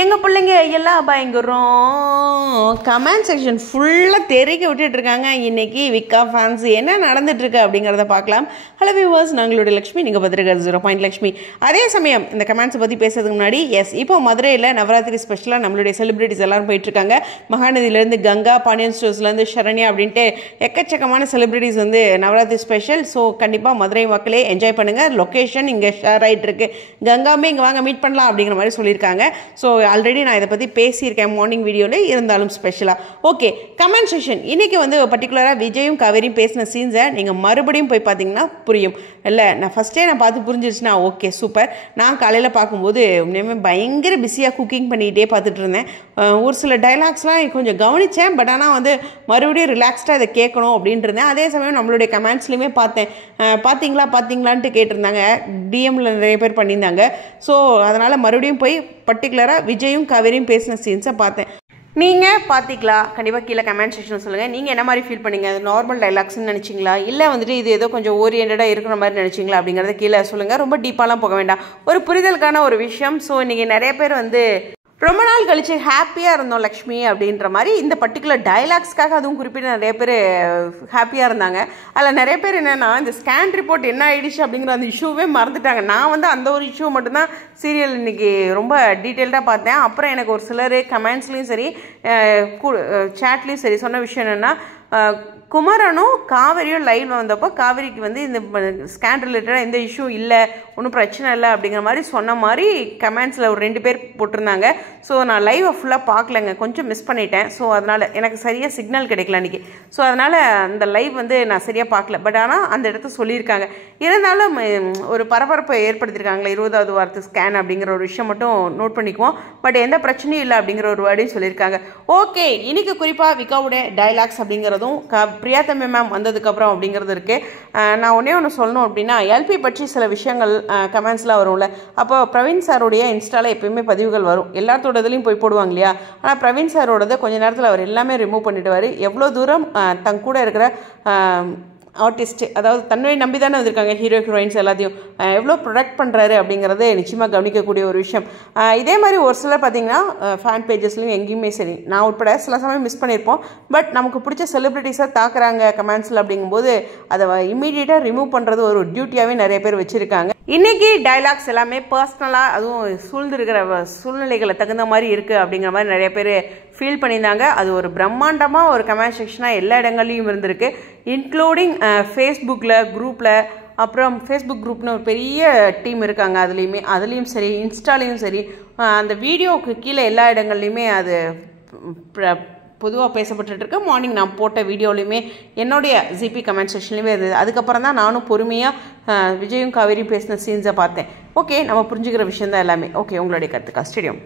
எங்கள் பிள்ளைங்க எல்லாம் பயங்கரம் கமெண்ட் செக்ஷன் ஃபுல்லாக தெறிக்க விட்டுட்ருக்காங்க. இன்றைக்கி விக்கா ஃபேன்ஸ் என்ன நடந்துட்டுருக்கு அப்படிங்கிறத பார்க்கலாம். ஹலோ வியூவர்ஸ், நாங்களுடைய லக்ஷ்மி, நீங்கள் பார்த்துருக்காரு 0 லக்ஷ்மி. அதே சமயம் இந்த கமெண்ட்ஸை பற்றி பேசுறதுக்கு முன்னாடி இப்போ மதுரையில் நவராத்திரி ஸ்பெஷலாக நம்மளுடைய செலிபிரிட்டிஸ் எல்லோரும் போயிட்டுருக்காங்க. மகாநதியிலேருந்து கங்கா, பாண்டியன் ஸ்டோர்ஸ்லேருந்து சரண்யா அப்படின்ட்டு எக்கச்சக்கமான செலிபிரிட்டிஸ் வந்து நவராத்திரி ஸ்பெஷல். ஸோ கண்டிப்பாக மதுரை மக்களே என்ஜாய் பண்ணுங்கள். லொக்கேஷன் இங்கே ஷேர் ஆகிட்டு இருக்கு. கங்காமே இங்கே வாங்க மீட் பண்ணலாம் அப்படிங்கிற மாதிரி சொல்லியிருக்காங்க. ஸோ ஆல்ரெடி நான் இதை பற்றி பேசியிருக்கேன் மார்னிங் வீடியோவில், இருந்தாலும் ஸ்பெஷலாக. ஓகே, கமெண்ட் செக்ஷன் இன்றைக்கி வந்து பர்டிகுலராக விஜயும் காவேரியும் பேசின சீன்ஸை நீங்கள் மறுபடியும் போய் பார்த்தீங்கன்னா புரியும். இல்லை, நான் ஃபஸ்ட்டே நான் பார்த்து புரிஞ்சிருச்சுன்னா ஓகே சூப்பர். நான் காலையில் பார்க்கும்போது பயங்கர பிஸியாக குக்கிங் பண்ணிக்கிட்டே பார்த்துட்டு இருந்தேன். ஒரு சில டைலாக்ஸ்லாம் கொஞ்சம் கவனித்தேன். பட் ஆனால் வந்து மறுபடியும் ரிலாக்ஸ்டாக இதை கேட்கணும் அப்படின்ட்டு இருந்தேன். அதே சமயம் நம்மளுடைய கமெண்ட்ஸ்லையுமே பார்த்தேன். பார்த்தீங்களான்ட்டு கேட்டிருந்தாங்க. டிஎம்மில் நிறைய பேர் பண்ணியிருந்தாங்க. ஸோ அதனால் மறுபடியும் போய் பர்டிகுலராக விஜயும் காவேரியும் பேசின சீன்ஸை பார்த்தேன். நீங்கள் பார்த்தீங்களா? கண்டிப்பாக கீழே கமெண்ட் செக்ஷன் சொல்லுங்கள். நீங்கள் என்ன மாதிரி ஃபீல் பண்ணீங்க? அது நார்மல் டைலாக்ஸ்ன்னு நினச்சிங்களா, இல்லை வந்துட்டு இது ஏதோ கொஞ்சம் ஓரியன்டாக இருக்கிற மாதிரி நினச்சிங்களா அப்படிங்கிறத கீழே சொல்லுங்கள். ரொம்ப டீப்பாலாம் போக வேண்டாம், ஒரு புரிதலுக்கான ஒரு விஷயம். ஸோ இன்றைக்கி நிறைய பேர் வந்து ரொம்ப நாள் கழிச்சு ஹாப்பியாக இருந்தோம் லக்ஷ்மி அப்படின்ற மாதிரி இந்த பர்டிகுலர் டைலாக்ஸ்க்காக அதுவும் குறிப்பிட்ட நிறைய பேர் ஹாப்பியாக இருந்தாங்க. அதில் நிறைய பேர் என்னென்னா இந்த ஸ்கேன் ரிப்போர்ட் என்ன ஆயிடுச்சு அப்படிங்கிற அந்த இஷ்யூவே மறந்துட்டாங்க. நான் வந்து அந்த ஒரு இஷ்யூ மட்டும்தான் சீரியல் இன்றைக்கி ரொம்ப டீட்டெயில்டாக பார்த்தேன். அப்புறம் எனக்கு ஒரு சிலர் கமெண்ட்ஸ்லேயும் சரி சேட்லேயும் சரி சொன்ன விஷயம் என்னென்னா, குமரனும் காவேரியும் லைவ்ல வந்தப்போ காவேரிக்கு வந்து இந்த ஸ்கேன் ரிலேட்டடாக எந்த இஷ்யூ இல்லை, ஒன்றும் பிரச்சனை இல்லை அப்படிங்கிற மாதிரி சொன்ன மாதிரி கமெண்ட்ஸில் ஒரு 2 பேர் போட்டிருந்தாங்க. ஸோ நான் லைவை ஃபுல்லாக பார்க்கலங்க, கொஞ்சம் மிஸ் பண்ணிட்டேன். ஸோ அதனால் எனக்கு சரியாக சிக்னல் கிடைக்கல அன்றைக்கி. ஸோ அதனால் அந்த லைவ் வந்து நான் சரியாக பார்க்கல. பட் ஆனால் அந்த இடத்த சொல்லியிருக்காங்க. இருந்தாலும் ஒரு பரபரப்பை ஏற்படுத்தியிருக்காங்களே 20வது வாரத்து ஸ்கேன் அப்படிங்கிற ஒரு விஷயம் மட்டும் நோட் பண்ணிக்குவோம். பட் எந்த பிரச்சனையும் இல்லை அப்படிங்கிற ஒரு வேர்டையும் சொல்லியிருக்காங்க. ஓகே, இன்றைக்கி குறிப்பாக விக்காவுடைய டைலாக்ஸ் அப்படிங்கிறதும் பிரியாத்தம்பி மேம் வந்ததுக்கப்புறம் அப்படிங்கிறது இருக்குது. நான் ஒன்று சொல்லணும் அப்படின்னா, எல்பி பற்றி சில விஷயங்கள் கமெண்ட்ஸ்லாம் வரும்ல. அப்போ பிரவீன் சாரோடைய இன்ஸ்டாவில் எப்பயுமே பதிவுகள் வரும். எல்லாத்தோட இதுலையும் போய் போடுவாங்க இல்லையா. ஆனால் பிரவீன் சாரோடது கொஞ்ச நேரத்தில் அவர் எல்லாமே ரிமூவ் பண்ணிவிடுவார். எவ்வளோ தூரம் தங்க கூட இருக்கிற ஆர்டிஸ்ட், அதாவது தன்னை நம்பி தானே வந்திருக்காங்க ஹீரோ ஹீரோயின்ஸ் எல்லாத்தையும், எவ்வளோ ப்ரொடக்ட் பண்ணுறாரு அப்படிங்கிறது நிச்சயமாக கவனிக்கக்கூடிய ஒரு விஷயம். இதே மாதிரி ஒரு சிலர் பார்த்திங்கன்னா ஃபேன் பேஜஸ்லையும் எங்கேயுமே சரி, நான் உட்பட சில சமயம் மிஸ் பண்ணியிருப்போம். பட் நமக்கு பிடிச்ச செலிப்ரிட்டிஸாக தாக்குறாங்க கமெண்ட்ஸில் அப்படிங்கும்போது அதை இம்மீடியட்டாக ரிமூவ் பண்ணுறது ஒரு டியூட்டியாகவே நிறைய பேர் வச்சுருக்காங்க. இன்றைக்கி டைலாக்ஸ் எல்லாமே பர்சனலாக, அதுவும் சூழ்ந்திருக்கிற சூழ்நிலைகளை தகுந்த மாதிரி இருக்குது அப்படிங்கிற மாதிரி நிறைய பேர் ஃபீல் பண்ணியிருந்தாங்க. அது ஒரு பிரம்மாண்டமாக ஒரு கமெண்ட் செக்ஷனாக எல்லா இடங்கள்லையும் இருந்திருக்கு. இன்க்ளூடிங் ஃபேஸ்புக்கில் குரூப்பில், அப்புறம் ஃபேஸ்புக் குரூப்னு ஒரு பெரிய டீம் இருக்காங்க, அதுலேயும் சரி இன்ஸ்டாலேயும் சரி, அந்த வீடியோவுக்கு கீழே எல்லா இடங்கள்லையுமே அது பொதுவாக பேசப்பட்டுருக்கு. மார்னிங் நான் போட்ட வீடியோலையுமே என்னுடைய ஜிபி கமெண்ட் செக்ஷன்லேயுமே இருந்தது. அதுக்கப்புறம் தான் நானும் பொறுமையாக விஜயும் காவேரியும் பேசின சீன்ஸை பார்த்தேன். ஓகே, நம்ம புரிஞ்சுக்கிற விஷயம் தான் எல்லாமே. ஓகே, உங்களுடைய கருத்துக்கா ஸ்டேடியம்.